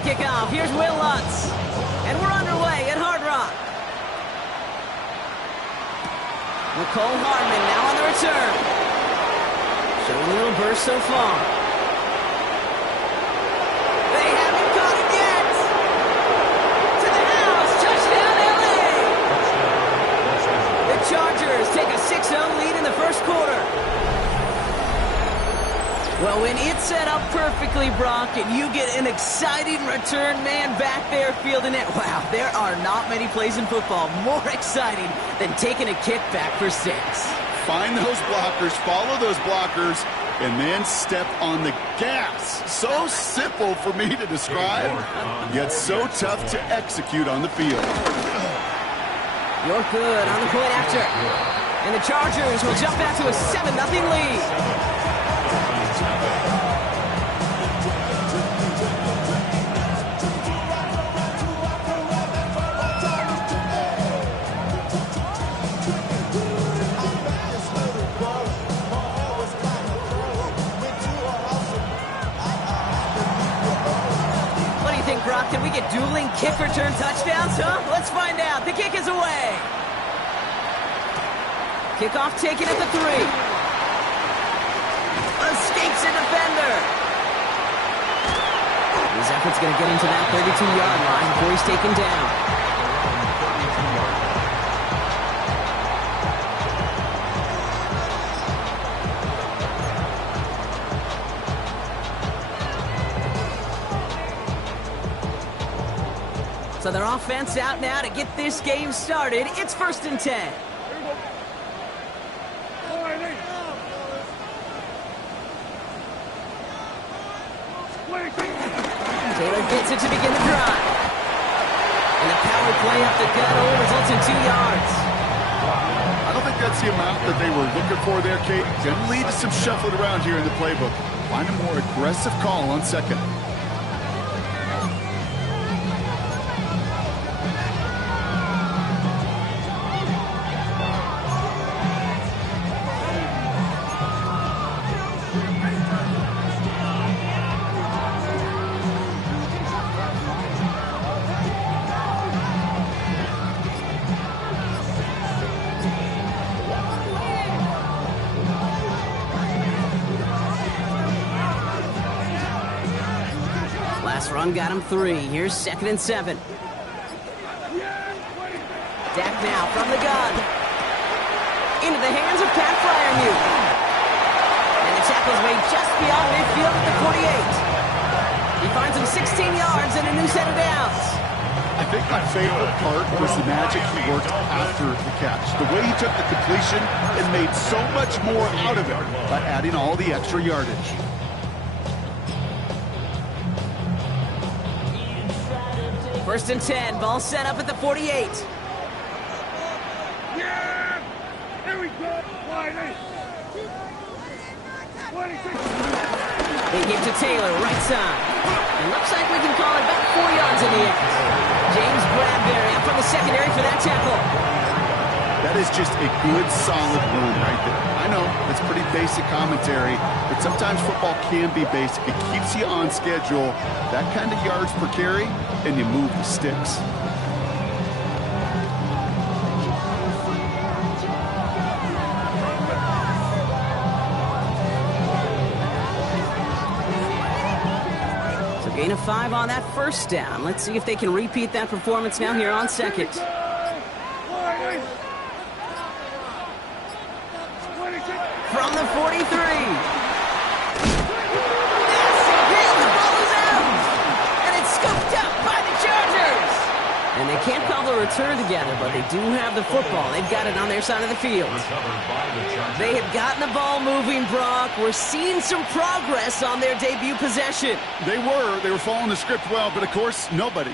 to kick off. Here's Will Lutz. And we're underway at Hard Rock. Nicole Hardman now on the return. Showing a little burst so far. They haven't caught it yet. To the house. Touchdown, LA. The Chargers take a 6-0 lead in the first quarter. Well, when it's set up perfectly, Brock, and you get an exciting return man back there fielding it, wow, there are not many plays in football more exciting than taking a kick back for 6. Find those blockers, follow those blockers, and then step on the gas. So simple for me to describe, yet so tough to execute on the field. You're good on the point after. And the Chargers will jump out to a 7-0 lead. Brock, can we get dueling kick return touchdowns, huh? Let's find out. The kick is away. Kickoff taken at the 3. Escapes a defender. His effort's going to get him to that 32-yard line before he's taken down. So their offense out now to get this game started. It's 1st and 10. Taylor gets it to begin the drive. And the power play up the gut only results in 2 yards. I don't think that's the amount that they were looking for there, Kate. Going to lead to some shuffling around here in the playbook. Find a more aggressive call on 2nd. Run got him 3. Here's 2nd and 7. Dak now from the gun. Into the hands of Pat Fryermuth. And the tackle's made just beyond midfield at the 48. He finds him 16 yards and a new set of downs. I think my favorite part was the magic he worked after the catch. The way he took the completion and made so much more out of it by adding all the extra yardage. First and 10, ball set up at the 48. Yeah! Here we go! They give to Taylor, right side. It looks like we can call it back 4 yards in the end. James Bradbury up from the secondary for that tackle. That is just a good, solid run right there. I know, it's pretty basic commentary, but sometimes football can be basic. It keeps you on schedule, that kind of yards per carry, and you move the sticks. So gain of 5 on that first down. Let's see if they can repeat that performance now here on 2nd. From the 43. Yes, the ball is out. And it's scooped up by the Chargers. And they can't call the return together, but they do have the football. They've got it on their side of the field. They have gotten the ball moving, Brock. We're seeing some progress on their debut possession. They were following the script well, but of course, nobody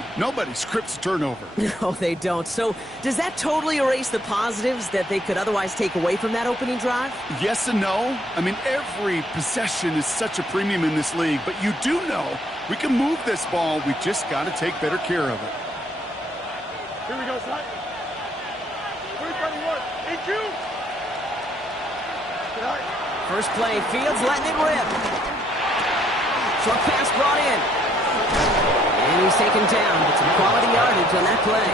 scripts a turnover. No, they don't. So does that totally erase the positives that they could otherwise take away from that opening drive? Yes and no. I mean, every possession is such a premium in this league, but you do know we can move this ball. We just got to take better care of it. Here we go, son. 331. Hey, Q. First play, Fields letting it rip. Short pass brought in. And he's taken down, but some quality yardage on that play.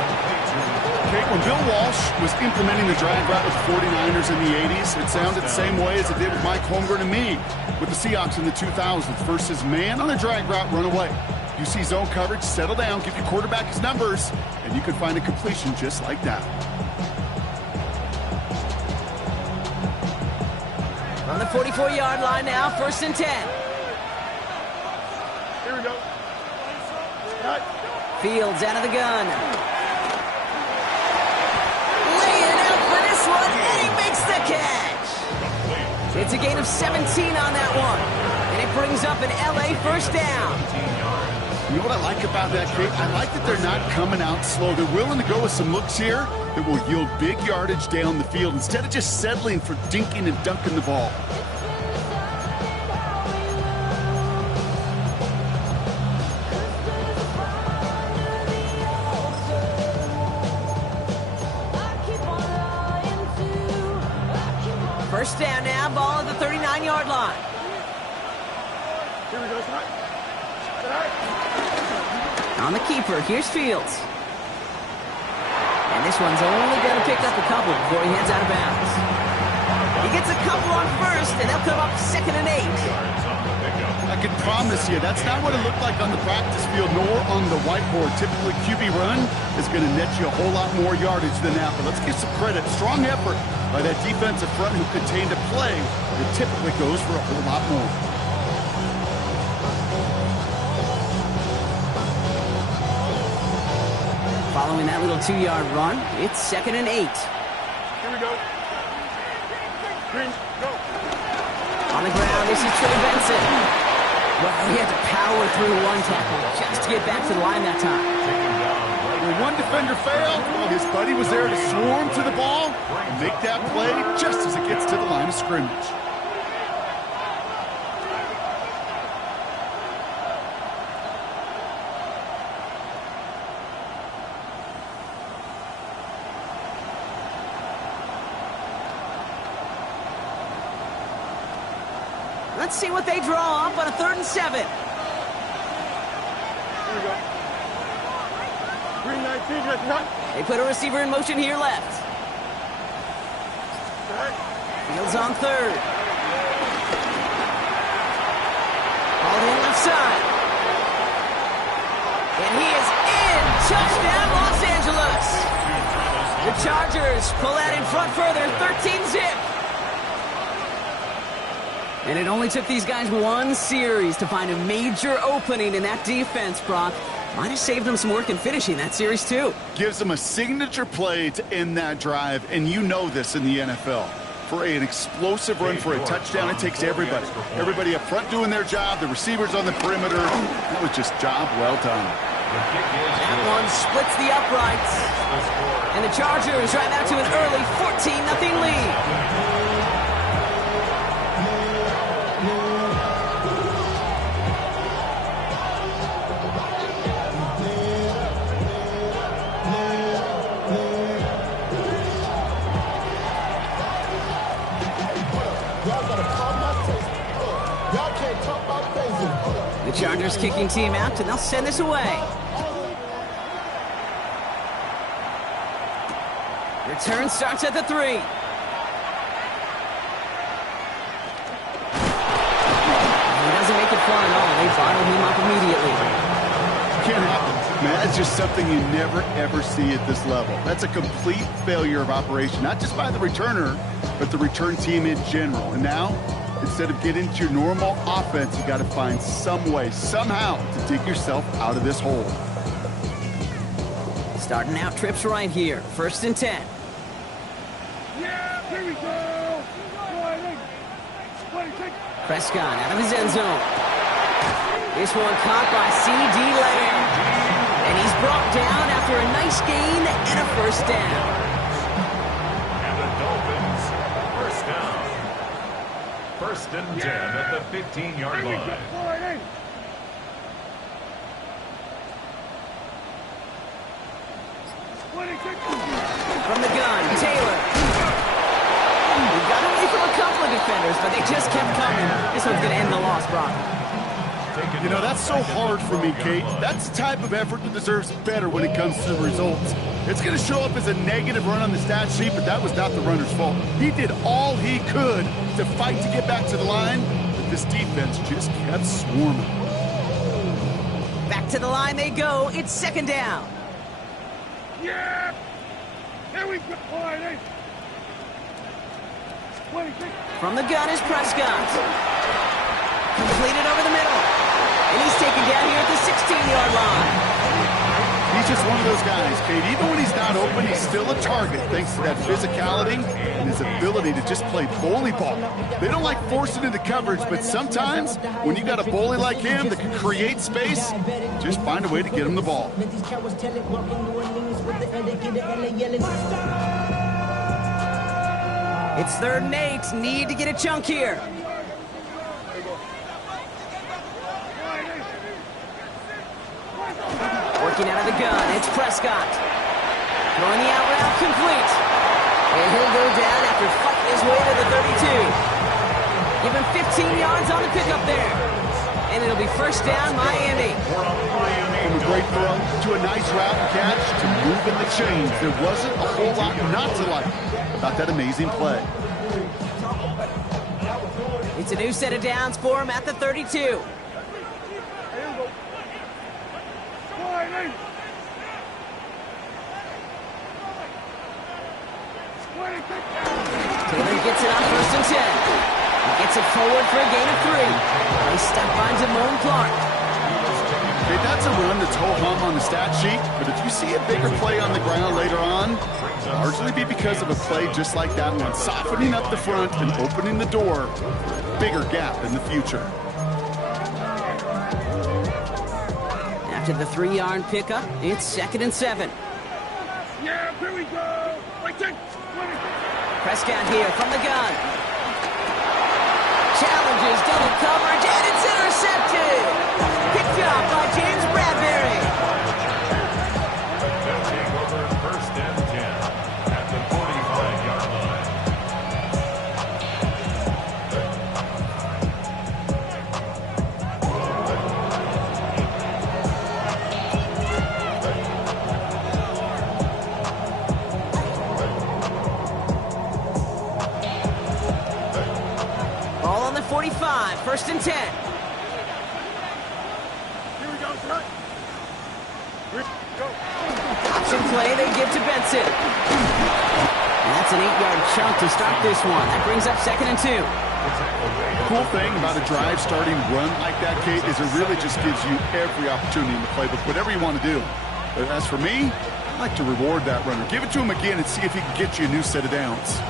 Okay, when Bill Walsh was implementing the drag route with the 49ers in the 80s, it sounded the same way as it did with Mike Holmgren and me with the Seahawks in the 2000s versus man on a drag route, run away. You see zone coverage, settle down, give your quarterback his numbers, and you can find a completion just like that. On the 44-yard line now, 1st and 10. Here we go. Cut. Fields out of the gun. Laying out for this one, and he makes the catch. It's a gain of 17 on that one, and it brings up an LA 1st down. You know what I like about that, Kate? I like that they're not coming out slow. They're willing to go with some looks here that will yield big yardage down the field instead of just settling for dinking and dunking the ball. First down now, ball at the 39-yard line. Here we go, son. On the keeper, here's Fields. And this one's only going to pick up a couple before he heads out of bounds. He gets a couple on 1st, and they'll come up 2nd and 8. I can promise you, that's not what it looked like on the practice field nor on the whiteboard. Typically, QB run is going to net you a whole lot more yardage than that. But let's give some credit. Strong effort by that defensive front who contained a play that typically goes for a whole lot more. Following that little 2-yard run, it's 2nd and 8. Here we go. Green, go. On the ground, this is Trey Benson. Well, he had to power through one tackle just to get back to the line that time. When one defender failed, well, his buddy was there to swarm to the ball and make that play just as it gets to the line of scrimmage. Let's see what they draw up on a 3rd and 7. Here we go. Green 19, let's run. They put a receiver in motion here left. Right. Fields on 3rd. Ball in left side. And he is in. Touchdown, Los Angeles. The Chargers pull out in front further, 13-zip. And it only took these guys one series to find a major opening in that defense, Brock. Might have saved them some work in finishing that series, too. Gives them a signature play to end that drive, and you know this in the NFL. For an explosive run for a touchdown, it takes everybody. Everybody up front doing their job, the receivers on the perimeter. That was just job well done. That one splits the uprights. And the Chargers drive out to an early 14-0 lead. The Chargers kicking team out, and they'll send this away. Return starts at the 3. He doesn't make it far at all. They bottle him up immediately. Can't happen. Man, that's just something you never, ever see at this level. That's a complete failure of operation, not just by the returner, but the return team in general. And now, instead of getting into your normal offense, you got to find some way, somehow, to dig yourself out of this hole. Starting out trips right here. 1st and 10. Yeah, here we go. Prescott out of his end zone. This one caught by C.D. Lamb. And he's brought down after a nice gain and a 1st down. And the Dolphins, 1st down. 1st and 10 at the 15-yard line. From the gun, Taylor. He got away from a couple of defenders, but they just kept coming. This one's going to end the loss, Brock. You know, that's so hard for me, Kate. That's the type of effort that deserves better when it comes to the results. It's going to show up as a negative run on the stat sheet, but that was not the runner's fault. He did all he could to fight to get back to the line, but this defense just kept swarming. Back to the line they go. It's second down. Yeah! Here we go! From the gun is Prescott. Completed over the middle. And he's taken down here at the 16-yard line. He's just one of those guys, Kate. Even when he's not open, he's still a target thanks to that physicality and his ability to just play bully ball. They don't like forcing into coverage, but sometimes when you got a bully like him that can create space, just find a way to get him the ball. It's 3rd and 8. Need to get a chunk here. Working out of the gun, it's Prescott. Throwing the out route complete. And he'll go down after fighting his way to the 32. Give him 15 yards on the pickup there. And it'll be first down, Miami. From a great throw to a nice route and catch to moving the chains. There wasn't a whole lot not to like about that amazing play. It's a new set of downs for him at the 32. Taylor gets it on 1st and 10. He gets it forward for a gain of 3. They step by Damone Clark. Okay, that's a run that's ho-hum on the stat sheet, but if you see a bigger play on the ground later on, it'll largely be because of a play just like that one, softening up the front and opening the door for a bigger gap in the future. After the 3-yard pickup, it's 2nd and 7. Yeah, here we go! Prescott here from the gun. Challenges double coverage, and it's intercepted. Picked up by James Bradbury. They'll take over 1st and 10 at the 45-yard line. Ball on the 45, 1st and 10. Option play they give to Benson. And that's an 8-yard chunk to start this one. That brings up 2nd and 2. The cool thing about a drive starting run like that, Kate, is it really just gives you every opportunity in the playbook, whatever you want to do. But as for me, I like to reward that runner. Give it to him again and see if he can get you a new set of downs.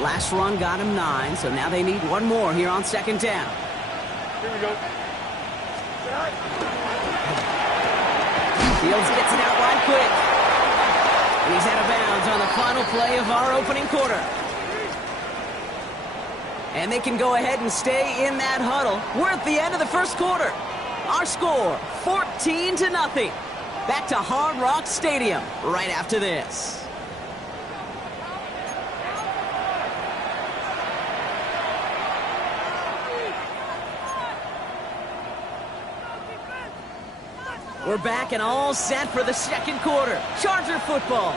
Last run got him 9, so now they need one more here on 2nd down. Here we go. Fields gets it out right quick. He's out of bounds on the final play of our opening quarter. And they can go ahead and stay in that huddle. We're at the end of the 1st quarter. Our score, 14-0. Back to Hard Rock Stadium right after this. We're back and all set for the 2nd quarter. Charger football.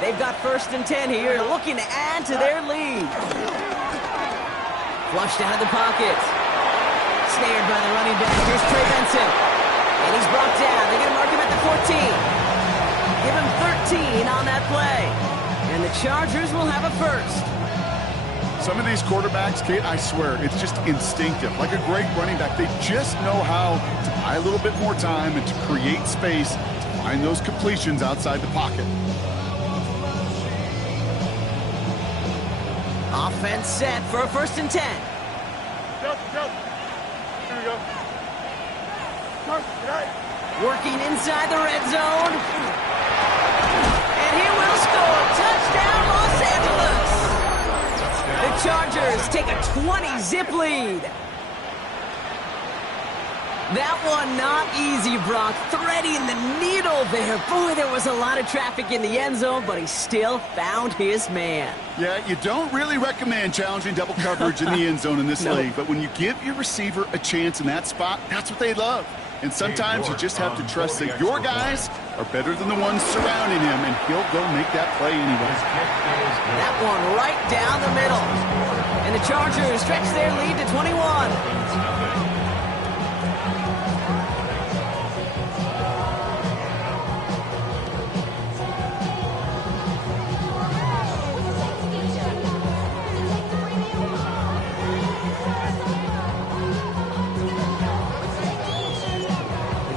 They've got 1st and 10 here, looking to add to their lead. Flushed out of the pocket. Snared by the running back. Here's Trey Benson. And he's brought down. They're going to mark him at the 14. Give him 13 on that play. And the Chargers will have a 1st. Some of these quarterbacks, Kate, I swear, it's just instinctive. Like a great running back, they just know how to buy a little bit more time and to create space to find those completions outside the pocket. Offense set for a 1st and 10. Jump. Here we go. Working inside the red zone. And he will score. Touchdown, Los Angeles. The Chargers take a 20-zip lead. That one not easy, Brock. Threading the needle there. Boy, there was a lot of traffic in the end zone, but he still found his man. Yeah, you don't really recommend challenging double coverage in the end zone in this league, but when you give your receiver a chance in that spot, that's what they love. And sometimes you just have to trust that your guys are better than the ones surrounding him, and he'll go make that play anyway. That one right down the middle. And the Chargers stretch their lead to 21.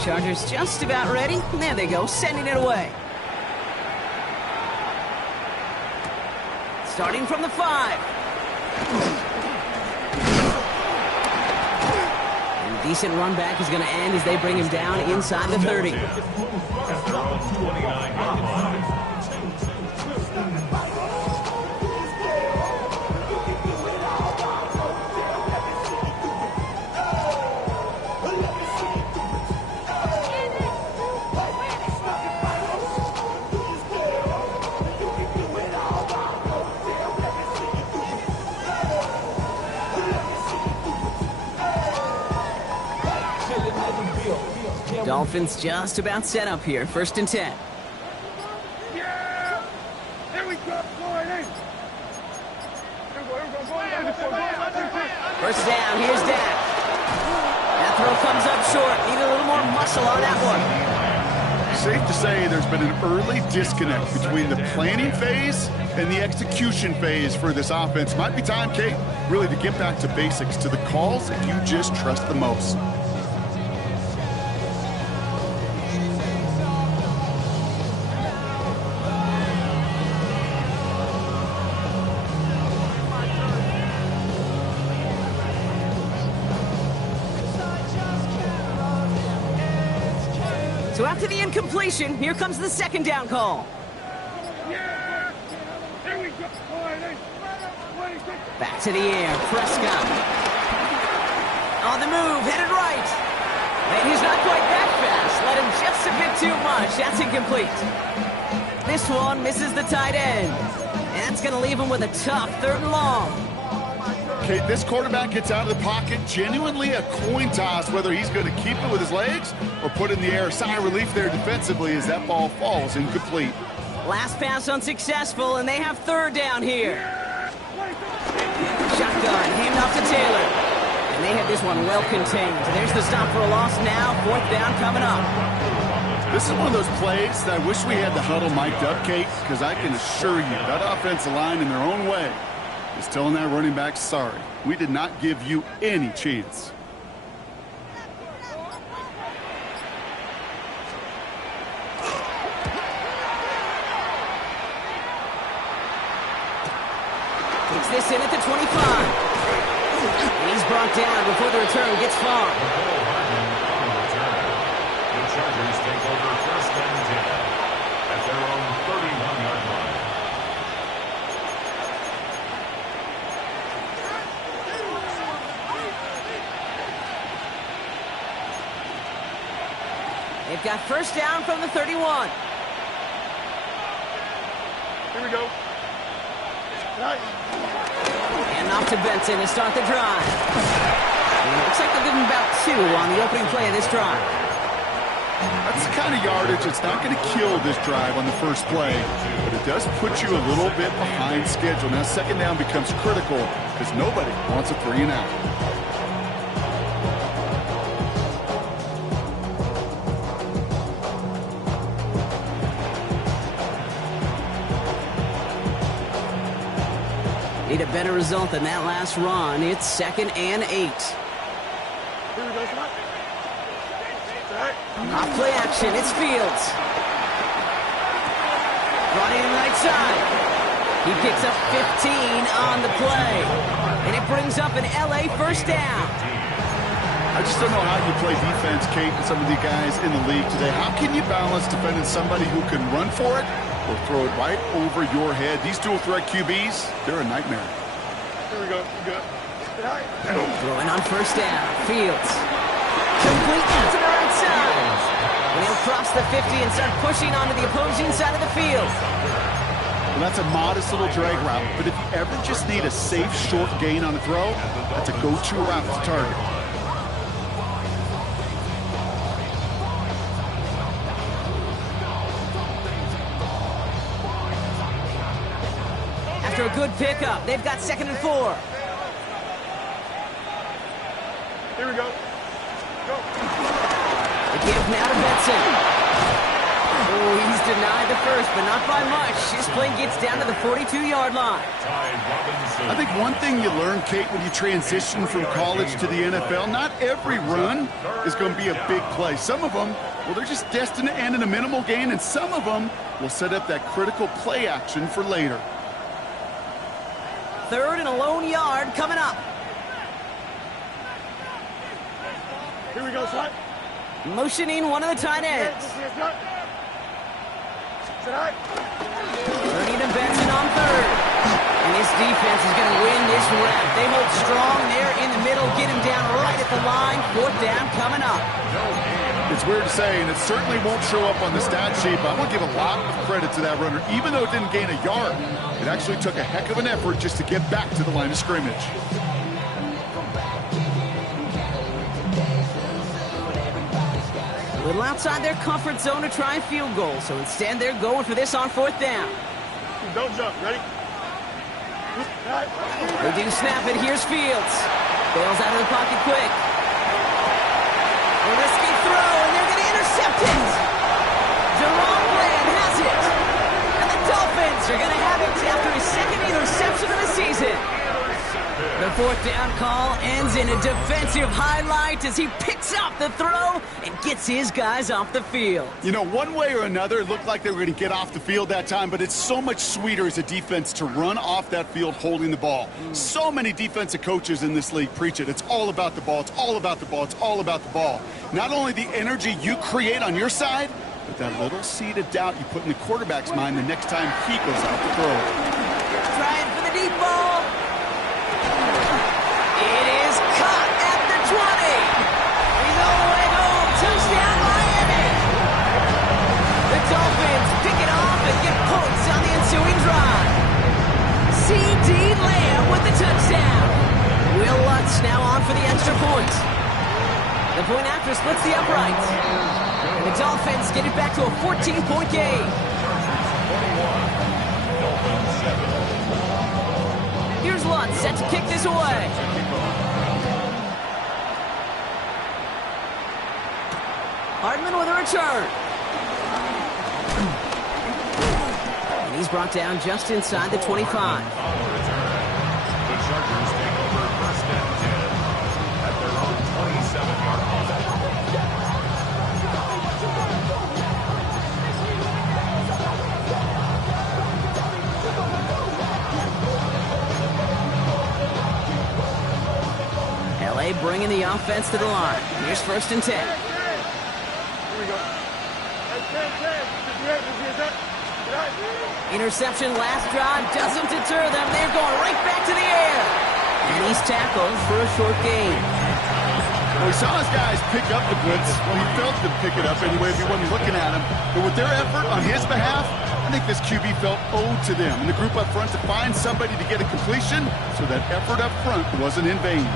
Chargers just about ready. There they go, sending it away. Starting from the 5. And decent run back is going to end as they bring him down inside the 30. At their own 29-yard line. Dolphins just about set up here. 1st and 10. Yeah! There we go. First down. Here's Dak. That throw comes up short. Need a little more muscle on that one. Safe to say there's been an early disconnect between the planning phase and the execution phase for this offense. Might be time, Kate, really to get back to basics, to the calls that you just trust the most. So after the incompletion, here comes the 2nd down call. Back to the air, Prescott. On the move, headed right. And he's not quite that fast. Let him just a bit too much. That's incomplete. This one misses the tight end. And that's going to leave him with a tough 3rd and long. Okay, this quarterback gets out of the pocket, genuinely a coin toss whether he's going to keep it with his legs or put it in the air. Sigh of relief there defensively as that ball falls incomplete. Last pass unsuccessful, and they have 3rd down here. Shotgun, hand off to Taylor. And they have this one well contained. There's the stop for a loss now. 4th down coming up. This is one of those plays that I wish we had the huddle mic'd up, Kate, because I can assure you that offensive line in their own way is telling that running back, sorry, we did not give you any chance. Takes this in at the 25. And he's brought down before the return gets far. The Chargers take over 1st and 10 at their own 31-yard line. They've got 1st down from the 31. Here we go. And off to Benson to start the drive. And it looks like they'll give him about 2 on the opening play of this drive. That's the kind of yardage that's not going to kill this drive on the first play, but it does put you a little bit behind schedule. Now 2nd down becomes critical because nobody wants a 3 and out. Need a better result than that last run. It's 2nd and 8. Here we go. Off play action. It's Fields. Running right side. He picks up 15 on the play. And it brings up an LA 1st down. I just don't know how you play defense, Kate, and some of the guys in the league today. How can you balance defending somebody who can run for it or throw it right over your head? These dual threat QBs, they're a nightmare. Here we go. Throwing on 1st down. Fields. Complete out to the right side. And he'll cross the 50 and start pushing onto the opposing side of the field. Well, that's a modest little drag route, but if you ever just need a safe, short gain on a throw, that's a go-to route to target. After a good pickup, they've got 2nd and 4. Here we go. Go. The give now to Benson. Oh, he's denied the first, but not by much. His play gets down to the 42-yard line. I think one thing you learn, Kate, when you transition from college to the NFL, not every run is going to be a big play. Some of them, well, they're just destined to end in a minimal gain, and some of them will set up that critical play action for later. 3rd and a lone yard coming up. Here we go, son. Motioning one of the tight ends. Turning to Benson on 3rd. And this defense is going to win this rep. They hold strong there in the middle, get him down right at the line. 4th down coming up. It's weird to say, and it certainly won't show up on the stat sheet, but I'm going to give a lot of credit to that runner. Even though it didn't gain a yard, it actually took a heck of an effort just to get back to the line of scrimmage. A little outside their comfort zone to try a field goal, so instead they're going for this on 4th down. Don't jump. Ready? They do snap it. Here's Fields. Bails out of the pocket quick. A risky throw, and they're going to intercept it. Jerome Bland has it. And the Dolphins are going to have it after his 2nd interception of the season. The 4th down call ends in a defensive highlight as he picks up the throw and gets his guys off the field. You know, one way or another, it looked like they were going to get off the field that time, but it's so much sweeter as a defense to run off that field holding the ball. So many defensive coaches in this league preach it. It's all about the ball. It's all about the ball. It's all about the ball. Not only the energy you create on your side, but that little seed of doubt you put in the quarterback's mind the next time he goes out to throw. Trying for the deep ball. It is caught at the 20. He's all the way home. Touchdown, Miami. The Dolphins pick it off and get points on the ensuing drive. C.D. Lamb with the touchdown. Will Lutz now on for the extra point. The point after splits the uprights. And the Dolphins get it back to a 14-point game. Here's Lutz set to kick this away. Hardman with a return. And he's brought down just inside the 25. The Chargers take over 1st and 10 at their own 27-yard line. LA bringing the offense to the line. Here's 1st and 10. Here we go. Interception last drive doesn't deter them. They're going right back to the air. And he's tackled for a short gain. Well, we saw his guys pick up the blitz. Well, he felt them pick it up anyway if he wasn't looking at him. But with their effort on his behalf, I think this QB felt owed to them. And the group up front to find somebody to get a completion, so that effort up front wasn't in vain.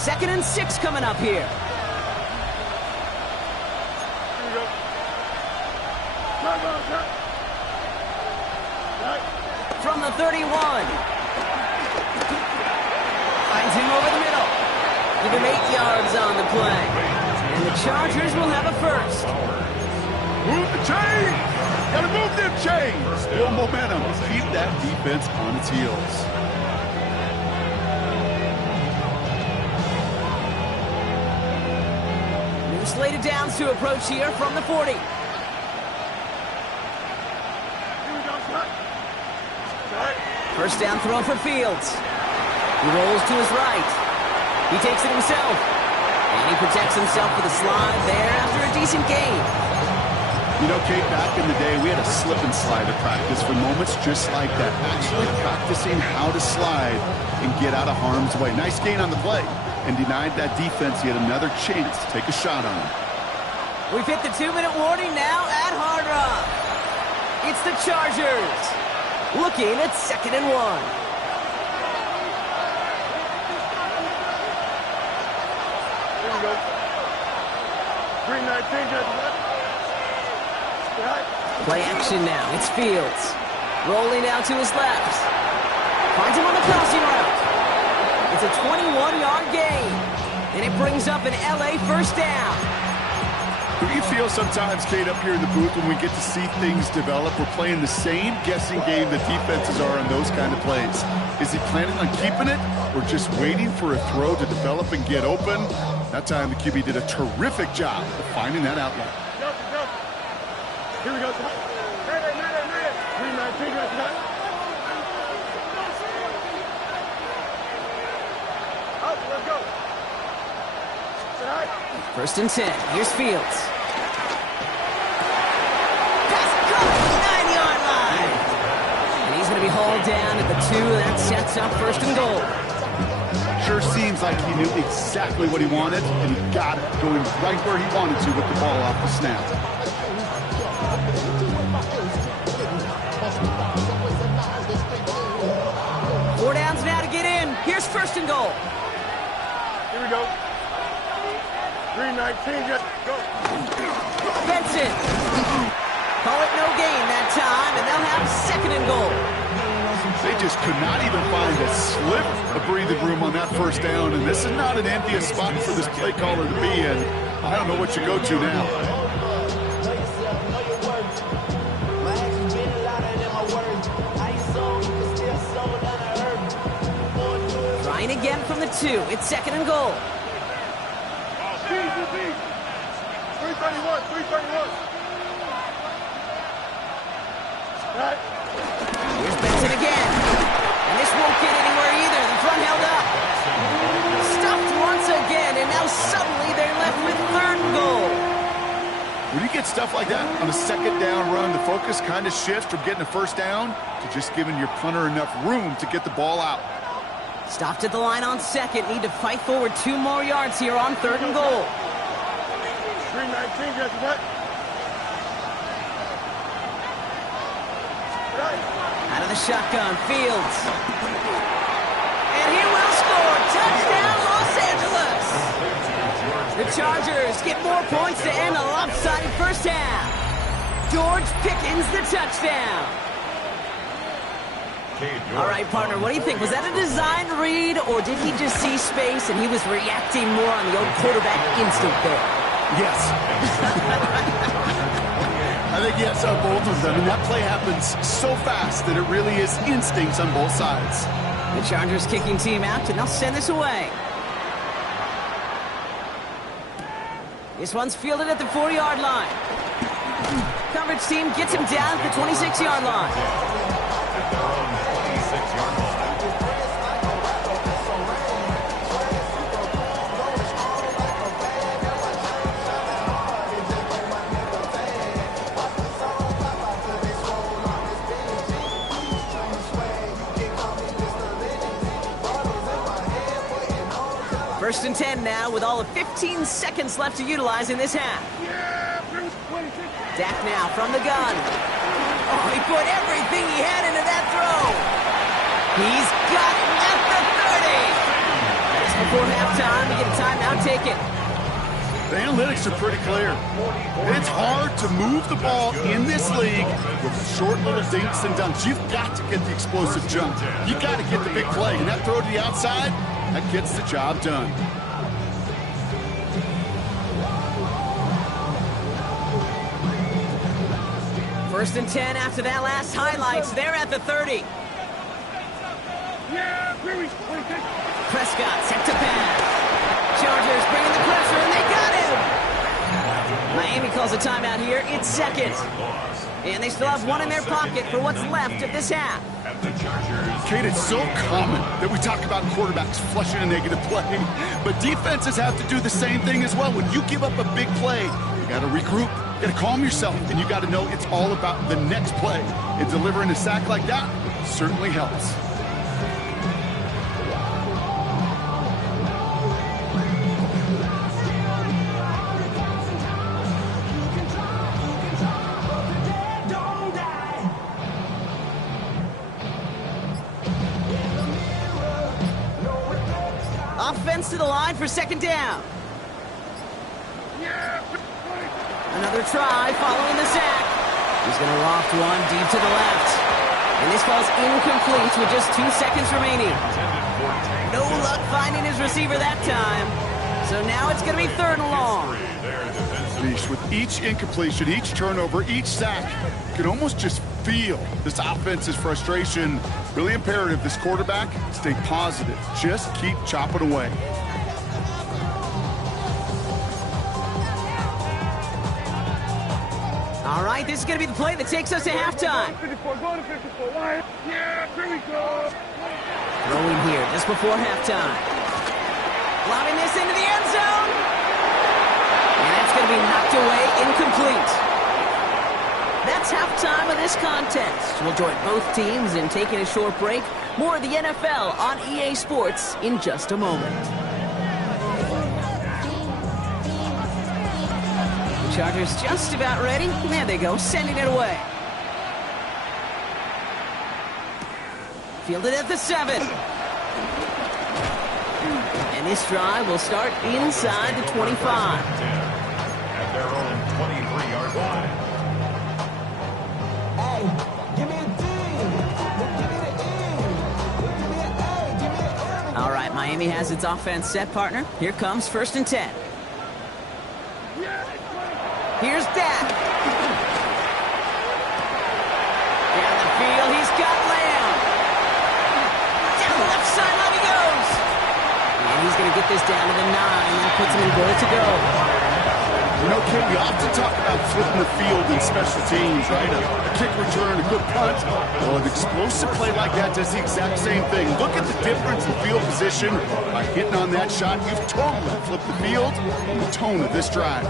2nd and 6 coming up here. From the 31. Finds him over the middle. Give him 8 yards on the play. And the Chargers will have a first. Move the chain! Gotta move them chains! Little momentum. Keep that defense on its heels. New slated downs to approach here from the 40. First down throw for Fields. He rolls to his right. He takes it himself. And he protects himself with a slide there after a decent gain. You know, Kate, back in the day, we had a slip and slide at practice for moments just like that. Actually practicing how to slide and get out of harm's way. Nice gain on the play. and denied that defense yet another chance to take a shot on him. We've hit the 2-minute warning now at Hard Rock. It's the Chargers looking at 2nd and 1. Here we go. 319, just left. Right. Play action now. It's Fields. Rolling out to his left. Finds him on the crossing route. It's a 21-yard gain. And it brings up an LA first down. Do you feel sometimes, Kate, up here in the booth when we get to see things develop, we're playing the same guessing game that defenses are on those kind of plays? Is he planning on keeping it or just waiting for a throw to develop and get open? That time the QB did a terrific job of finding that outlet. Here we go. 319, just left. Up, let's go. Right. 1st and 10. Here's Fields. Pass caught at the 9-yard line. And he's going to be hauled down at the 2. That sets up 1st and goal. Sure seems like he knew exactly what he wanted, and he got it, going right where he wanted to with the ball off the snap. Four downs now to get in. Here's 1st and goal. Here we go. 319, just go. Benson. Call it no gain that time, and they'll have 2nd and goal. They just could not even find a slip of breathing room on that 1st down, and this is not an envious spot for this play caller to be in. I don't know what you go to now. Trying again from the 2. It's 2nd and goal. 331, 331. Right. Here's Benson again. And this won't get anywhere either. The front held up. Stuffed once again, and now suddenly they're left with 3rd and goal. When you get stuff like that on a 2nd down run, the focus kind of shifts from getting a 1st down to just giving your punter enough room to get the ball out. Stopped at the line on 2nd. Need to fight forward 2 more yards here on 3rd and goal. 319, just left. Right. Out of the shotgun, Fields. And he will score. Touchdown, Los Angeles. The Chargers get more points to end a lopsided 1st half. George Pickens the touchdown. All right, partner, what do you think? Was that a design read, or did he just see space and he was reacting more on the old quarterback instinct there? Yes. I think yes on both of them, and that play happens so fast that it really is instincts on both sides. The Chargers kicking team out, and they'll send this away. This one's fielded at the 4-yard line. Coverage team gets him down at the 26-yard line. First and 10 now with all of 15 seconds left to utilize in this half. Dak now from the gun. Oh, he put everything he had into that throw. He's got it at the 30. Just before halftime, we get a timeout ticket. The analytics are pretty clear. It's hard to move the ball in this league with short little dinks and dunks. You've got to get the explosive jump. You've got to get the big play. And that throw to the outside, that gets the job done. First and 10 after that last highlights. They're at the 30. Prescott set to pass. Chargers bringing the pressure, and they got him. Miami calls a timeout here. It's 2nd. And they still have one in their pocket for what's left of this half. Kate, it's so common that we talk about quarterbacks flushing a negative play, but defenses have to do the same thing as well. When you give up a big play, you got to regroup, you got to calm yourself, and you got to know it's all about the next play. And delivering a sack like that certainly helps. line for second down. Another try following the sack. He's going to loft one deep to the left. And this falls incomplete with just 2 seconds remaining. No luck finding his receiver that time. So now it's going to be 3rd and long. With each incompletion, each turnover, each sack, you can almost just feel this offense's frustration. Really imperative, this quarterback, stay positive. Just keep chopping away. All right, this is going to be the play that takes us to halftime. Throwing here just before halftime. Lobbing this into the end zone. And that's going to be knocked away, incomplete. That's halftime of this contest. We'll join both teams in taking a short break. More of the NFL on EA Sports in just a moment. Chargers just about ready. There they go, sending it away. Fielded at the 7. And this drive will start inside the 25. At their own 23-yard line. Hey, give me a D. Give me an A. Give me an A. All right, Miami has its offense set, partner. Here comes 1st and 10. Here's Dak. Down the field, he's got Lamb. Down the left sideline he goes. And he's going to get this down to the 9 and puts him in goal to go. You know, Kate, we often talk about flipping the field in special teams, right? A kick return, a good punt. Well, an explosive play like that does the exact same thing. Look at the difference in field position. By hitting on that shot, you've totally flipped the field and the tone of this drive.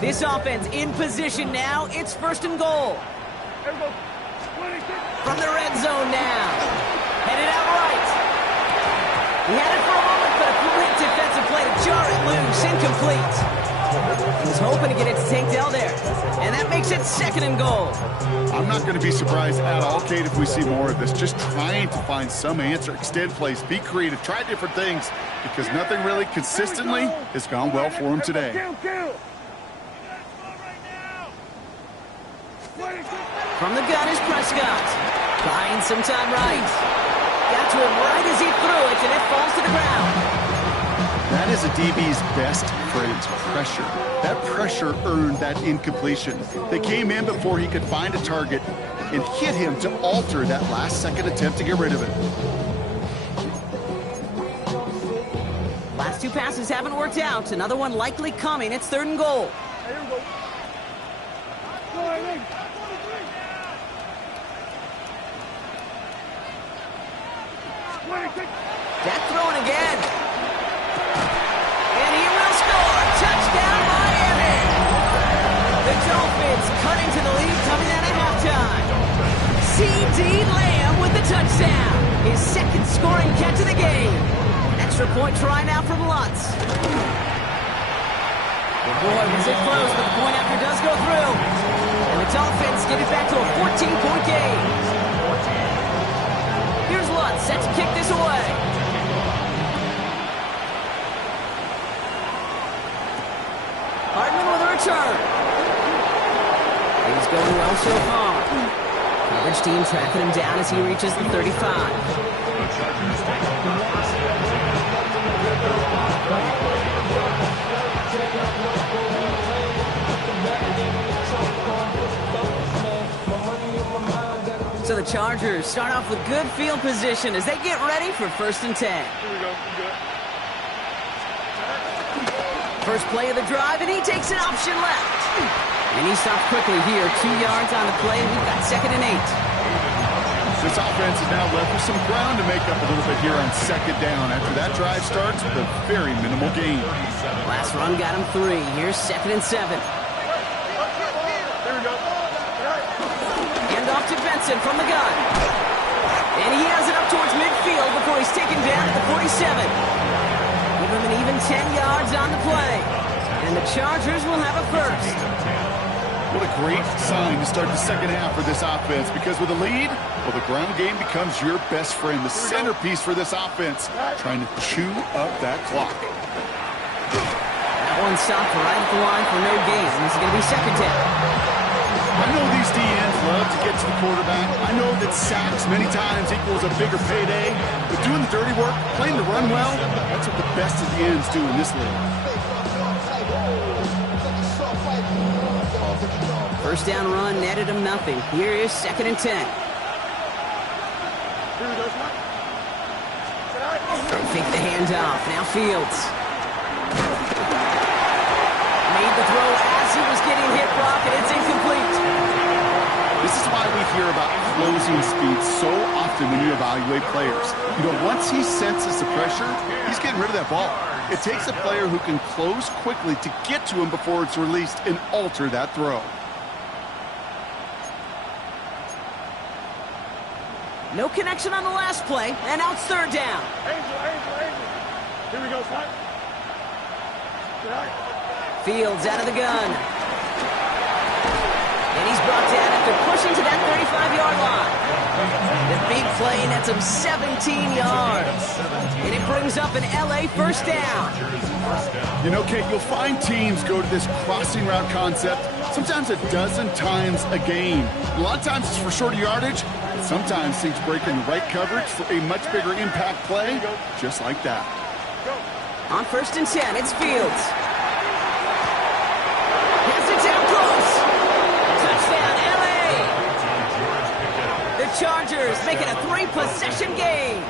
This offense in position now. It's 1st and goal. From the red zone now. Headed out right. He had it for a moment, but a great defensive play to jar it loose. Incomplete. He was hoping to get it to Tank Dell there. And that makes it 2nd and goal. I'm not going to be surprised at all, Kate, if we see more of this. Just trying to find some answer, extend plays, be creative, try different things, because nothing really consistently has gone well for him today. From the gun is Prescott. Buying some time right. Got to him right as he threw it, and it falls to the ground. That is a DB's best friend, pressure. That pressure earned that incompletion. They came in before he could find a target and hit him to alter that last-second attempt to get rid of it. Last 2 passes haven't worked out. Another one likely coming. It's 3rd and goal. Dak throwing again. And he will score. Touchdown, Miami. The Dolphins cutting to the lead coming out of halftime. C.D. Lamb with the touchdown. His 2nd scoring catch of the game. Extra point try now from Lutz. Boy, was it close, but the point after does go through. And the Dolphins get it back to a 14-point game. Here's Lutz, set to kick this away. Hardman with a return. He's going well so far. Coverage team tracking him down as he reaches the 35. The Chargers take over 1st and 10. So the Chargers start off with good field position as they get ready for 1st and 10. Here we go. First play of the drive, and he takes an option left. And he stopped quickly here. 2 yards on the play. We've got 2nd and 8. This offense is now left with some ground to make up a little bit here on 2nd down. After that drive starts with a very minimal gain. Last run got him 3. Here's 2nd and 7. There we go. Hand off to Benson from the gun. And he has it up towards midfield before he's taken down at the 47. Give him an even 10 yards on the play. And the Chargers will have a 1st. What a great sign to start the second half for this offense, because with a lead, well, the ground game becomes your best friend, the centerpiece for this offense, trying to chew up that clock. That one stopped right at the line for no gain. This is going to be second down. I know these DNs love to get to the quarterback. I know that sacks many times equals a bigger payday, but doing the dirty work, playing the run well, that's what the best of the ends do in this league. First down run netted him nothing. Here is second and 10. They fake the handoff. Now Fields. Made the throw as he was getting hit, Brock, and it's incomplete. This is why we hear about closing speed so often when you evaluate players. You know, once he senses the pressure, he's getting rid of that ball. It takes a player who can close quickly to get to him before it's released and alter that throw. No connection on the last play, and now it's third down. Angel. Here we go, son. Fields out of the gun. And he's brought down after pushing to that 35-yard line. The big play nets him 17 yards. And it brings up an LA first down. You know, Kate, you'll find teams go to this crossing route concept sometimes a dozen times a game. A lot of times it's for shorter yardage, but sometimes teams break in the right coverage for a much bigger impact play, just like that. On first and 10, it's Fields. Has it down close. Touchdown, LA. The Chargers make it a 3-possession game.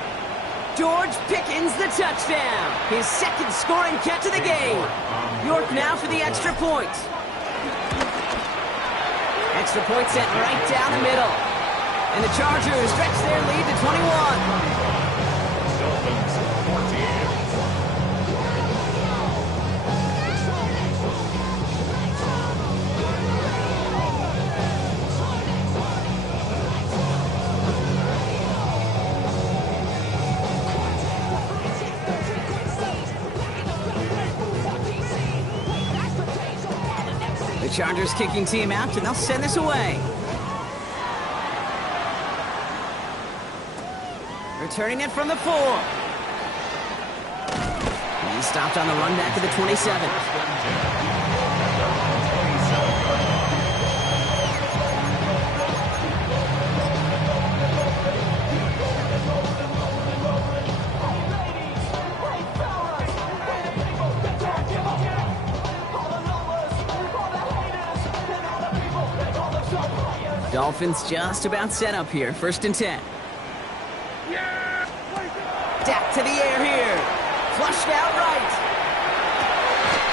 George Pickens the touchdown. His second scoring catch of the game. York now for the extra point. Extra point set right down the middle. And the Chargers stretch their lead to 21. The Chargers kicking team out, and they'll send this away. Returning it from the 4. He stopped on the run back to the 27. Dolphins just about set up here. First and 10. Dak to the air here. Flushed out right.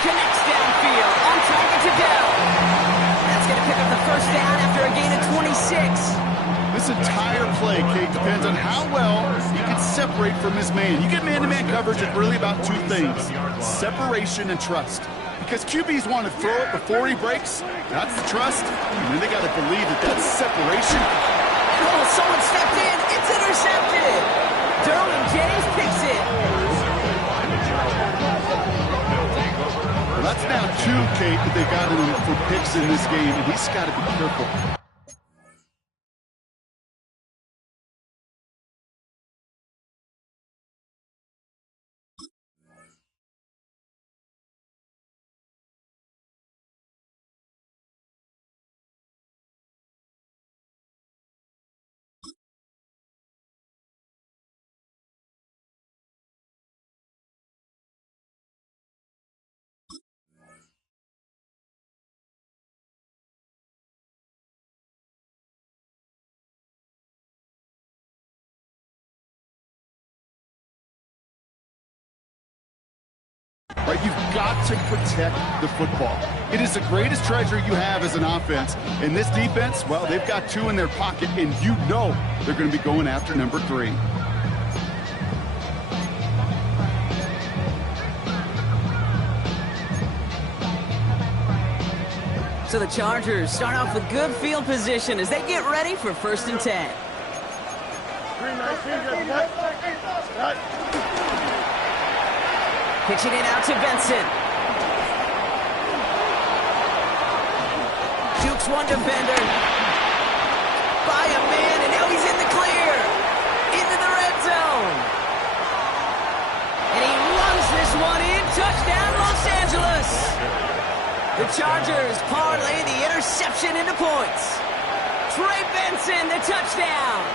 Connects downfield. On target to Dell. That's going to pick up the first down after a gain of 26. This entire play, Kate, depends on how well he can separate from his man. You get man-to-man coverage, it's really about two things: separation and trust. Because QBs want to throw it before he breaks. That's the trust. And then they got to believe that that's separation. Oh, someone stepped in. It's intercepted. Derwin James picks it. Well, that's now 2, Kate, that they got him for picks in this game, and he's got to be careful. Right, you've got to protect the football. It is the greatest treasure you have as an offense. And this defense, well, they've got 2 in their pocket, and you know they're going to be going after number 3. So the Chargers start off with good field position as they get ready for first and 10. Pitching it out to Benson. 2 Jukes one defender. By a man, and now he's in the clear. Into the red zone. And he runs this one in. Touchdown, Los Angeles. The Chargers parlay the interception into points. Trey Benson, the touchdown.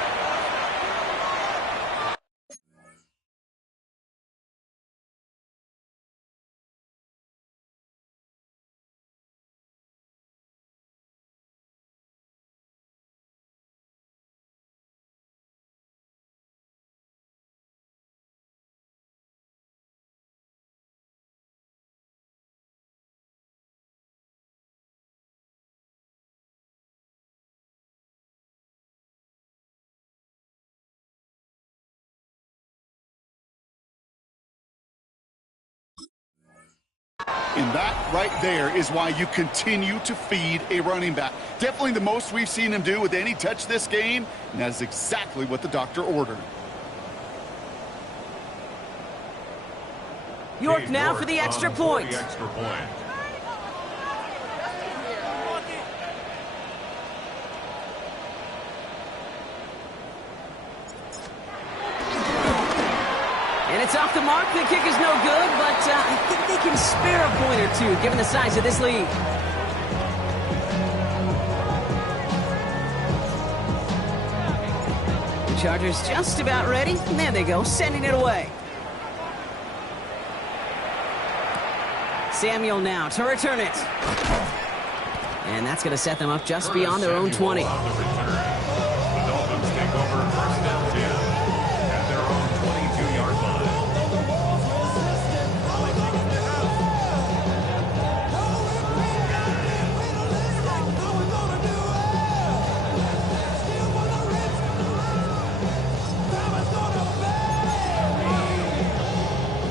And that right there is why you continue to feed a running back. Definitely the most we've seen him do with any touch this game, and that is exactly what the doctor ordered. York now for the extra point. And it's off the mark. The kick is no good, but I think they can spare a point or two, given the size of this lead. The Chargers just about ready. And there they go, sending it away. Samuel now to return it. And that's going to set them up just beyond their own 20. The Dolphins take over first and 10 at their own 22-yard line.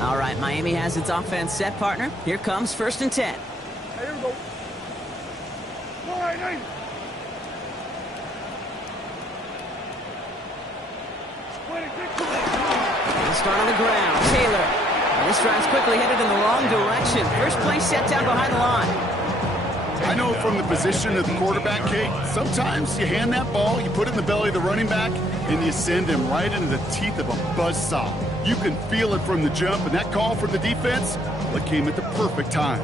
All right, Miami has its offense set, partner. Here comes first and 10. Here we go. All right, hey. They'll start on the ground. Taylor. And this drive's quickly headed in the wrong direction. First play set down behind the line. I know from the position of the quarterback, Kate, sometimes you hand that ball, you put it in the belly of the running back, and you send him right into the teeth of a buzzsaw. You can feel it from the jump, and that call from the defense, well, it came at the perfect time.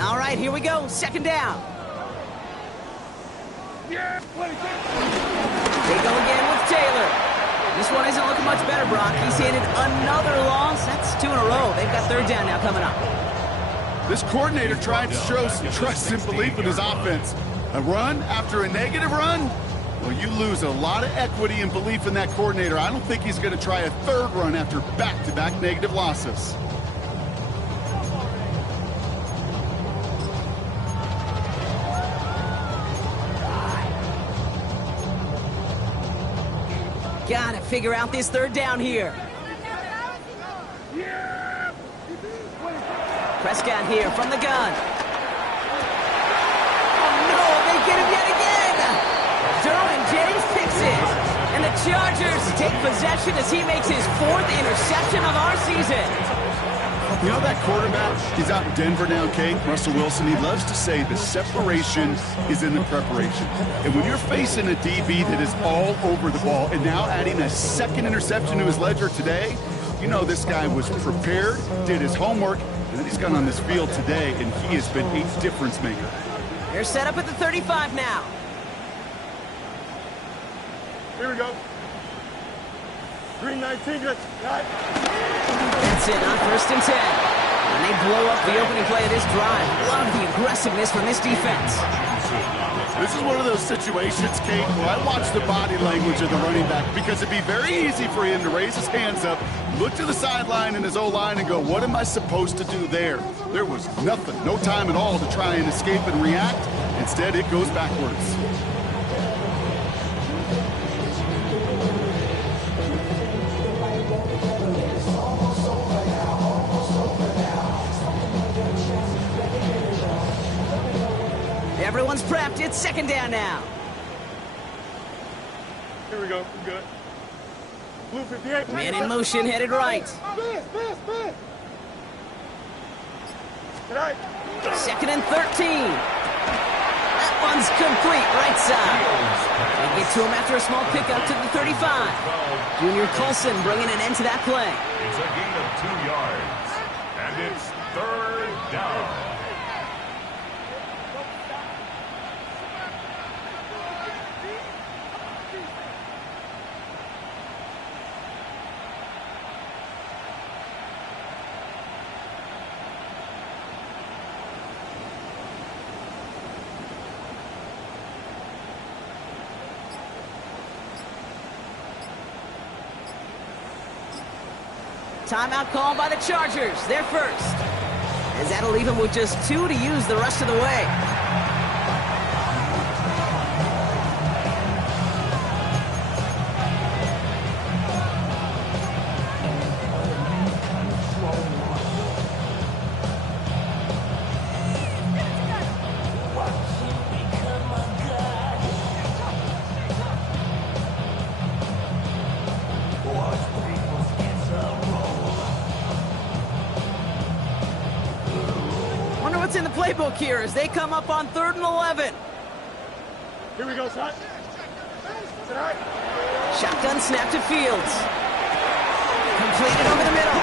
All right, here we go. Second down. They go again with Taylor. This one isn't looking much better, Brock. He's handed another loss. That's 2 in a row. They've got third down now coming up. This coordinator tried to show some trust and belief in his offense. A run after a negative run? Well, you lose a lot of equity and belief in that coordinator. I don't think he's going to try a third run after back-to-back negative losses. Gotta figure out this third down here. Prescott here from the gun. Oh no, they get him yet again! Derwin James picks it. And the Chargers take possession as he makes his 4th interception of our season. You know that quarterback, he's out in Denver now, Kate, Russell Wilson, he loves to say the separation is in the preparation. And when you're facing a DB that is all over the ball and now adding a second interception to his ledger today, you know this guy was prepared, did his homework, and then he's gone on this field today, and he has been a difference maker. They're set up at the 35 now. Here we go. 319, let's cut. That's it on first and 10. And they blow up the opening play of this drive. Love the aggressiveness from this defense. This is one of those situations, Kate, where I watch the body language of the running back because it'd be very easy for him to raise his hands up, look to the sideline in his O-line and go, what am I supposed to do there? There was nothing, no time at all to try and escape and react. Instead, it goes backwards. Everyone's prepped. It's second down now. Here we go. We're good. Blue 58. Man in motion, headed right. Good night. 2nd and 13. That one's complete, right side. They get to him after a small pickup to the 35. Junior Colson bringing an end to that play. It's a gain of 2 yards, and it's 3rd down. Timeout called by the Chargers. They're first. As that'll leave them with just 2 to use the rest of the way. In the playbook here as they come up on 3rd and 11. Here we go, son. Shotgun snap to Fields. Completed over the middle.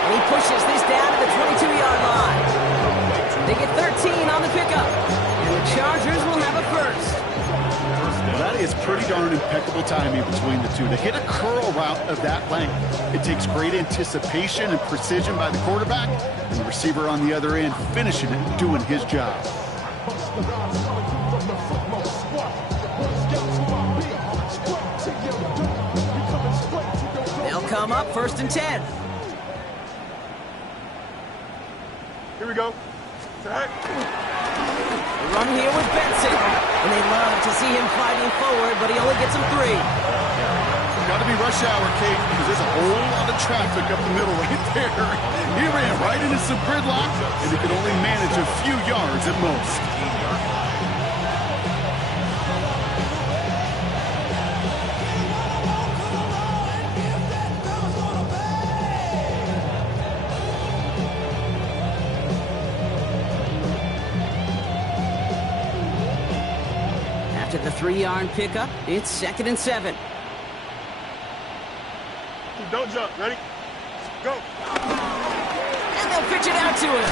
And he pushes this down to the 22-yard line. They get 13 on the pickup. And the Chargers will have a first. Well, that is pretty darn impeccable timing between the two. To hit a curl route of that length, it takes great anticipation and precision by the quarterback, and the receiver on the other end finishing it and doing his job. They'll come up 1st and 10. Here we go. Run here with Benson. And they love to see him fighting forward, but he only gets them 3. Got to be rush hour, Kate, because there's a whole lot of traffic up the middle right there. He ran right into some gridlock, and he could only manage a few yards at most. After the 3-yard pickup, it's 2nd and 7. Don't jump. Ready? Go. And they'll pitch it out to him.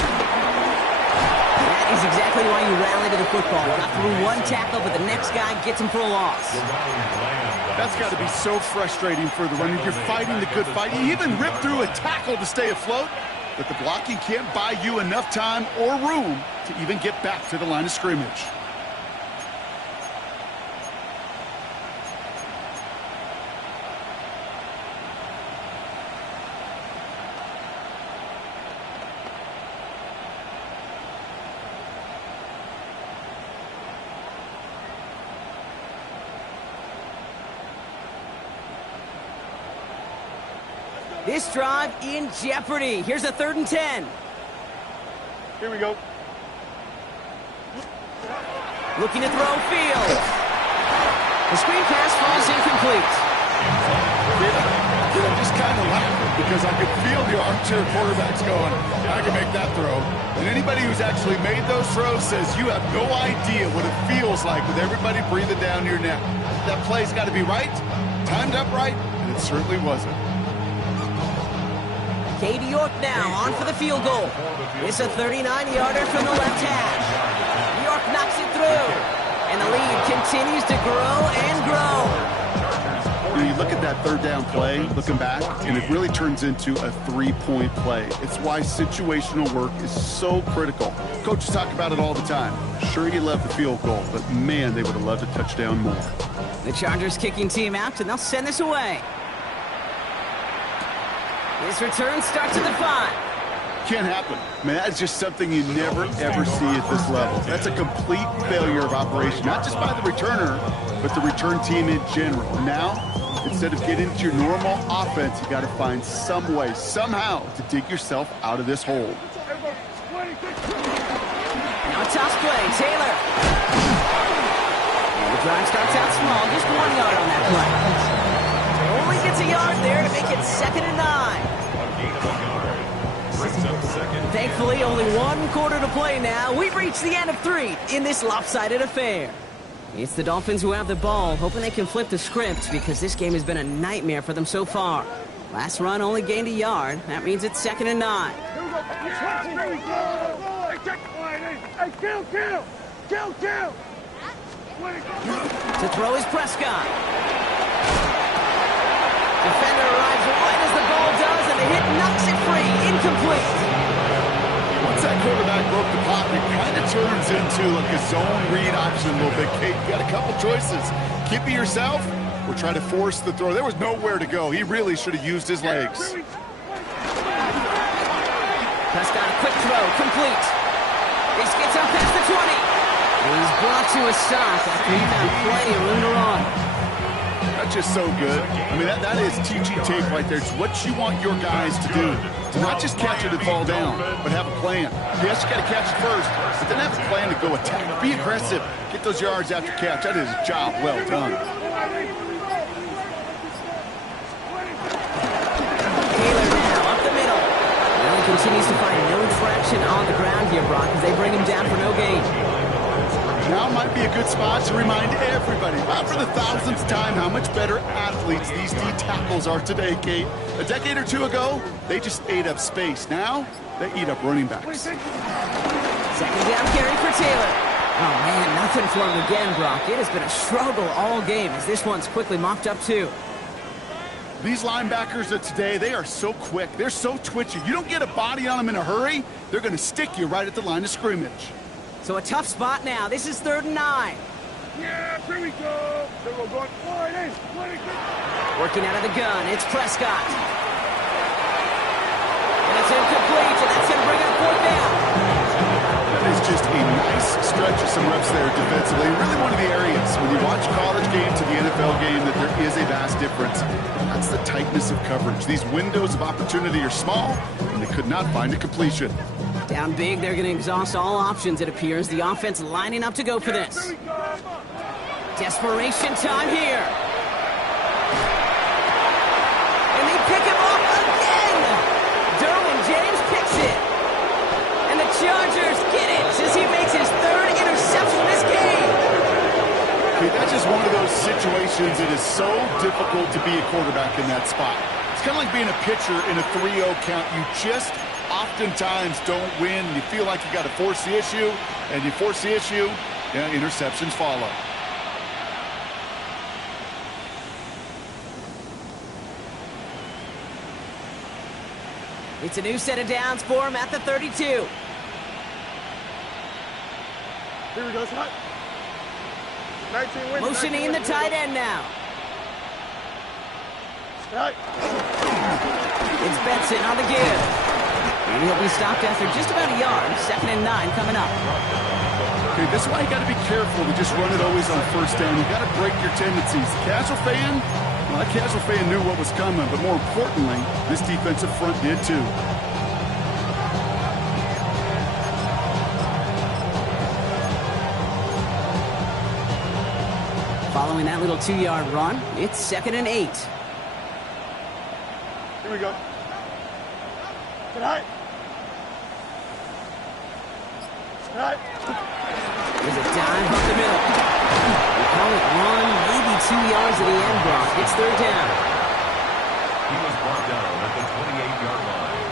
That is exactly why you rally to the football. Got through one tackle, but the next guy gets him for a loss. That's got to be so frustrating for the runner. You're fighting the good fight. You even rip through a tackle to stay afloat, but the blocking can't buy you enough time or room to even get back to the line of scrimmage. This drive in jeopardy. Here's a 3rd and 10. Here we go. Looking to throw Fields. The screen pass falls incomplete. I'm just kind of laughing because I could feel the armchair quarterbacks going, I can make that throw. And anybody who's actually made those throws says you have no idea what it feels like with everybody breathing down your neck. That play's got to be right, timed up right, and it certainly wasn't. Katie York now on for the field goal. It's a 39-yarder from the left hash. York knocks it through. And the lead continues to grow and grow. You look at that 3rd down play, looking back, and it really turns into a 3-point play. It's why situational work is so critical. Coaches talk about it all the time. Sure, you love the field goal, but man, they would have loved a touchdown more. The Chargers kicking team out, and they'll send this away. This return starts at the 5. Can't happen. Man, that's just something you never, ever see at this level. That's a complete failure of operation, not just by the returner, but the return team in general. Now, instead of getting into your normal offense, you got to find some way, somehow, to dig yourself out of this hole. Now a toss play. Taylor. And the drive starts out small, just 1 yard on that play. Only gets a yard there to make it 2nd and 9. Brings up 2nd. They Thankfully, only one quarter to play now. We've reached the end of 3 in this lopsided affair. It's the Dolphins who have the ball, hoping they can flip the script because this game has been a nightmare for them so far. Last run only gained a yard. That means it's 2nd and 9. Hey, kill! To throw is Prescott. Defender arrives right as the ball does, and the hit knocks it free. Incomplete. Once that quarterback broke the pocket, it kind of turns into like a zone read option a little bit. Kate, you got a couple choices. Keep it yourself or try to force the throw. There was nowhere to go. He really should have used his legs. Prescott, a quick throw, complete. He skids up past the 20. He's brought to a stop after he found plenty of room to run. That's just so good. I mean, that is teaching tape right there. It's what you want your guys to do. To not just catch it and fall down, but have a plan. Yes, you got to catch it first, but then have a plan to go attack. Be aggressive. Get those yards after catch. That is a job well done. Taylor now up the middle. Well, he continues to find no traction on the ground here, Brock, as they bring him down for no gain. Now might be a good spot to remind everybody, about for the 1000th time, how much better athletes these D tackles are today, Kate. A decade or two ago, they just ate up space. Now, they eat up running backs. 2nd down carry for Taylor. Oh, man, nothing for him again, Brock. It has been a struggle all game as this one's quickly mopped up, too. These linebackers of today, they are so quick. They're so twitchy. You don't get a body on them in a hurry, they're going to stick you right at the line of scrimmage. So a tough spot now. This is 3rd and 9. Yeah, here we go. Then we're going forward. Working out of the gun, it's Prescott. And it's incomplete, and that's going to bring up 4th down. That is just a nice stretch of some reps there defensively. Really one of the areas, when you watch college game to the NFL game, that there is a vast difference. That's the tightness of coverage. These windows of opportunity are small, and they could not find a completion. Down big, they're going to exhaust all options, it appears. The offense lining up to go for this. Desperation time here. And they pick him off again. Derwin James picks it. And the Chargers get it as he makes his 3rd interception this game. Okay, that's just one of those situations that is so difficult to be a quarterback in that spot. It's kind of like being a pitcher in a 3-0 count. You just oftentimes don't win. You feel like you got to force the issue, and you force the issue, yeah, interceptions follow. It's a new set of downs for him at the 32. Here we go, Scott. 19 wins. Motioning in the tight end now. Right. It's Benson on the give. And he'll be stopped after just about a yard. 2nd and 9 coming up. Okay, this is why you got to be careful to just run it always on 1st down. You got to break your tendencies. Casual fan, well, that casual fan knew what was coming, but more importantly, this defensive front did too. Following that little 2-yard run, it's 2nd and 8. Here we go. Good night. Good night. There's a dive up the middle. We call it 1, maybe 2 yards at the end, Brock. It's 3rd down. He was brought down at the 28-yard line.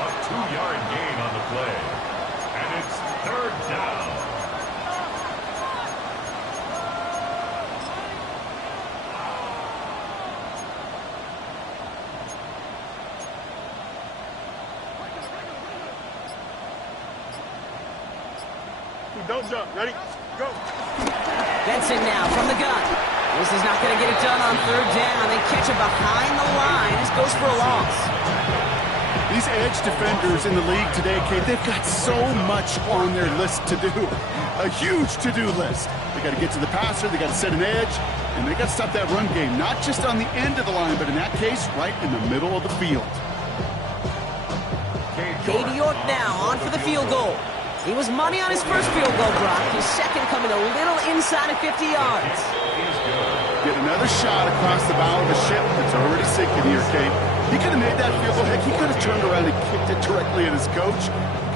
A 2-yard gain on the play. And it's 3rd down. Don't jump. Ready? Go. Benson now from the gun. This is not going to get it done on 3rd down. They catch it behind the line. This goes for a loss. These edge defenders in the league today, Kate, they've got so much on their list to do. A huge to-do list. They got to get to the passer, they got to set an edge, and they got to stop that run game. Not just on the end of the line, but in that case, right in the middle of the field. Cade York now on for the field goal. He was money on his first field goal, Brock. His second coming a little inside of 50 yards. Get another shot across the bow of a ship that's already sinking here, Kate. He could have made that field goal. Heck, he could have turned around and kicked it directly at his coach.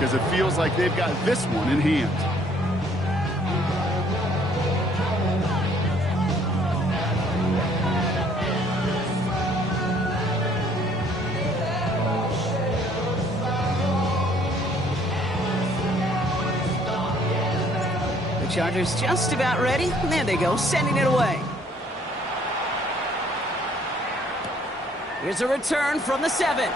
because it feels like they've got this one in hand. The Chargers just about ready. And there they go, sending it away. Here's a return from the 7.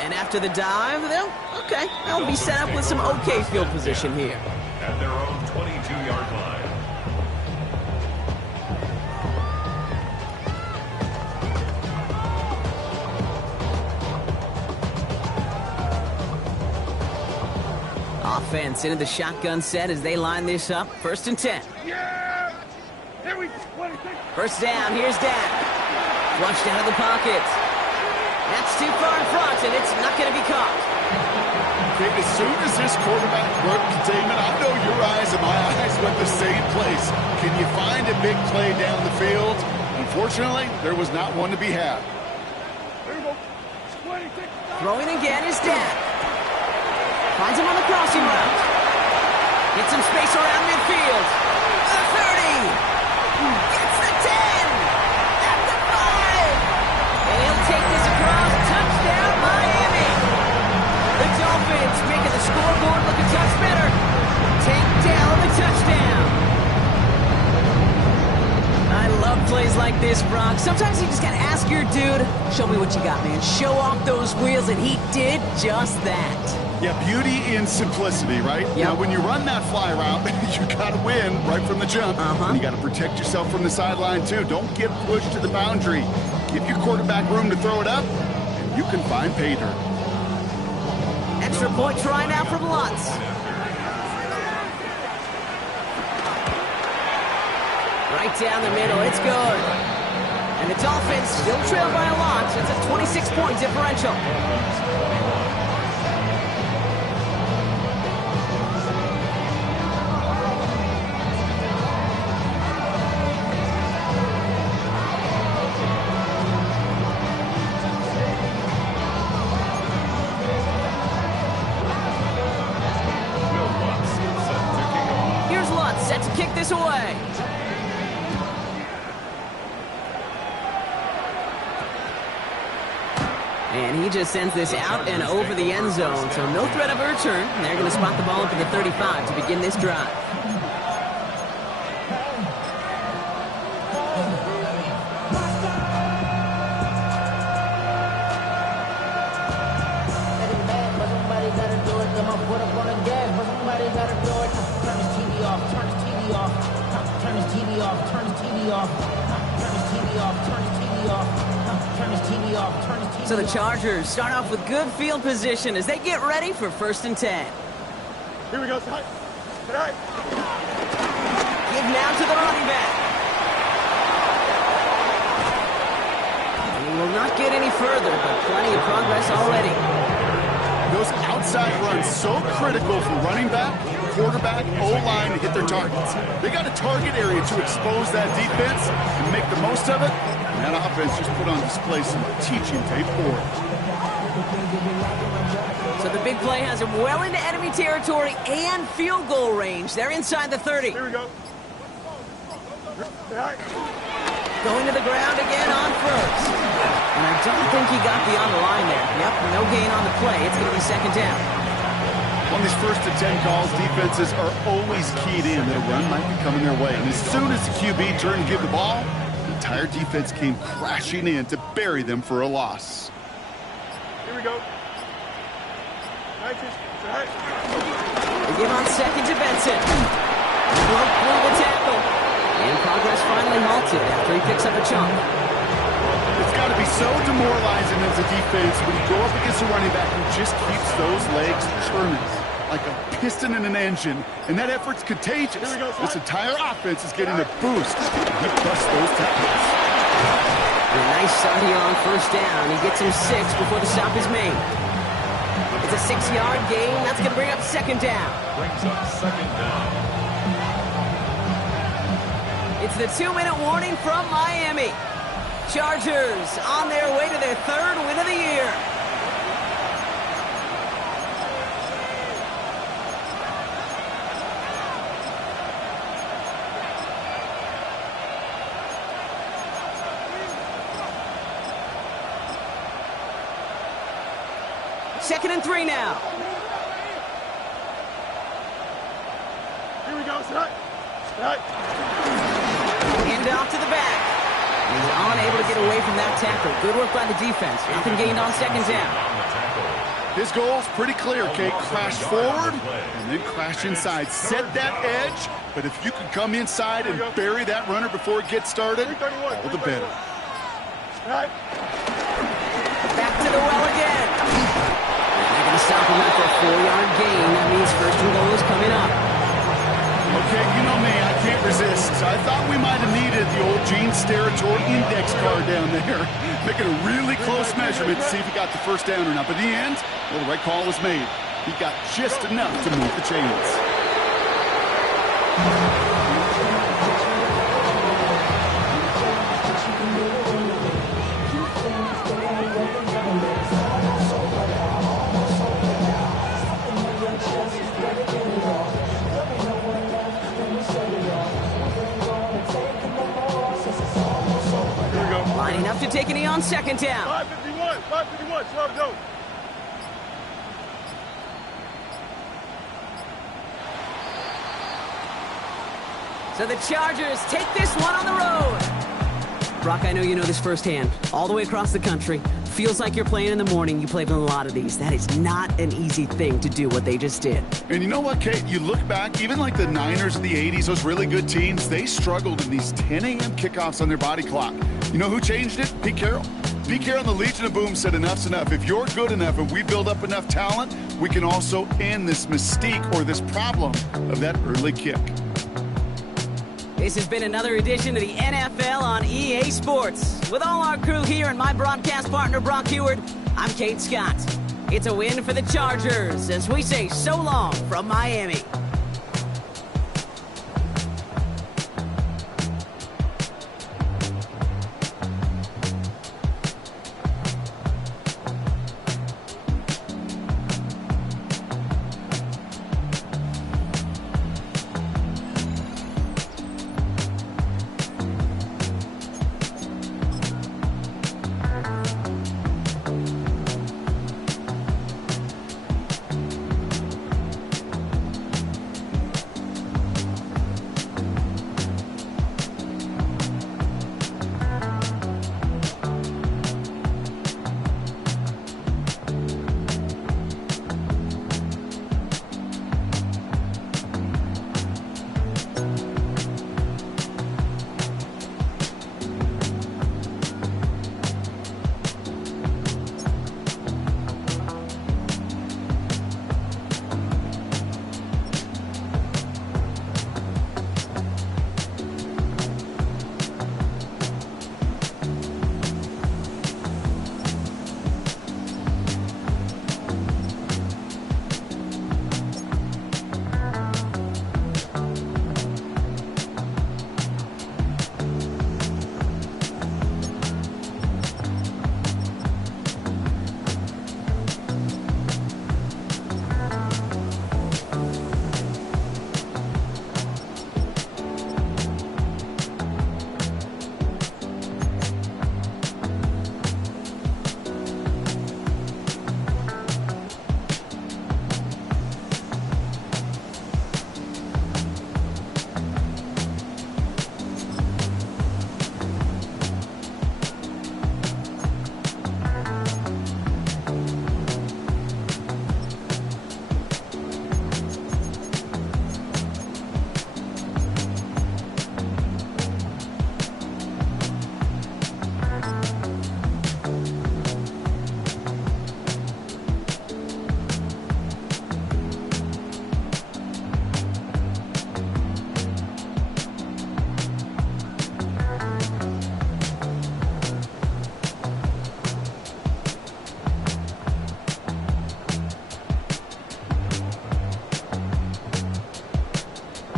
And after the dive, they'll be set up with some okay field position here. At their own 22-yard line. Offense into the shotgun set as they line this up. 1st and 10. Yeah! Here we go. 1st down, here's Dak. Flushed out of the pocket. That's too far in front, and it's not going to be caught. Okay, as soon as this quarterback broke containment, I know your eyes and my eyes went the same place. Can you find a big play down the field? Unfortunately, there was not one to be had. Here we go. 26. Throwing again is Dak. Finds him on the crossing route. Gets some space around midfield. The 30. Gets the 10. At the 5. And he'll take this across. Touchdown, Miami. The Dolphins making the scoreboard look a touch better. Take down the touchdown. I love plays like this, Brock. Sometimes you just got to ask your dude, show me what you got, man. Show off those wheels, and he did just that. Yeah, beauty in simplicity, right? Yep. Now, when you run that fly route, you got to win right from the jump. And you got to protect yourself from the sideline, too. Don't get pushed to the boundary. Give your quarterback room to throw it up, and you can find pay dirt. Extra point try now from Lutz. Right down the middle, it's good. And the Dolphins still trail by a lot. It's a 26-point differential. Here's Lutz set to kick this away. And he just sends this out and over the end zone, so no threat of a return. They're going to spot the ball up at the 35 to begin this drive. So the Chargers start off with good field position as they get ready for 1st and 10. Here we go. Tonight. Tonight. Give now to the running back. And he will not get any further, but plenty of progress already. Those outside runs so critical for running back, quarterback, O-line to hit their targets. They got a target area to expose that defense and make the most of it. And that offense just put on display some teaching tape for it. So the big play has him well into enemy territory and field goal range. They're inside the 30. Here we go. Tonight. Going to the ground again on 1st. And I don't think he got beyond the line there. Yep, no gain on the play. It's going to be 2nd down. On these 1st and 10 calls, defenses are always keyed in that a run might be coming their way. And as soon as the QB turned to give the ball, the entire defense came crashing in to bury them for a loss. Here we go. Tonight. They give on 2nd to Benson. Broke through the tackle. And progress finally halted after he picks up a chunk. It's got to be so demoralizing as a defense when you go up against a running back who just keeps those legs churning like a piston in an engine, and that effort's contagious. This entire offense is getting a boost. He busts those tackles. A nice start here on 1st down. He gets him 6 before the stop is made. It's a 6-yard gain. That's going to bring up 2nd down. Brings up 2nd down. It's the 2-minute warning from Miami. Chargers on their way to their 3rd win of the year. 2nd and 3 now. Here we go, set. Set. Hand off to the back. He's unable to get away from that tackle. Good work by the defense. Nothing gained on 2nd down. His goal's pretty clear, Kate. Crash forward and then crash inside. Set that edge, but if you can come inside and bury that runner before it gets started, all the better. Right. Back to the well again. And they're going to stop him after a 4-yard gain. That means 1st and goal is coming up. Okay, you know me, I can't resist. I thought we might have needed the old Gene Steratore index card down there. Making a really close measurement to see if he got the 1st down or not. But in the end, well, the right call was made. He got just enough to move the chains. Lining up to take a knee on 2nd down. 551, slow it down. So the Chargers take this one on the road. Brock, I know you know this firsthand. All the way across the country. Feels like you're playing in the morning. You played in a lot of these. That is not an easy thing to do what they just did. And you know what, Kate? You look back, even like the Niners in the 80s, those really good teams, they struggled in these 10 a.m. kickoffs on their body clock. You know who changed it? Pete Carroll. Pete Carroll and the Legion of Boom said enough's enough. If you're good enough and we build up enough talent, we can also end this mystique or this problem of that early kick. This has been another edition of the NFL on EA Sports. With all our crew here and my broadcast partner, Brock Heward, I'm Kate Scott. It's a win for the Chargers as we say so long from Miami.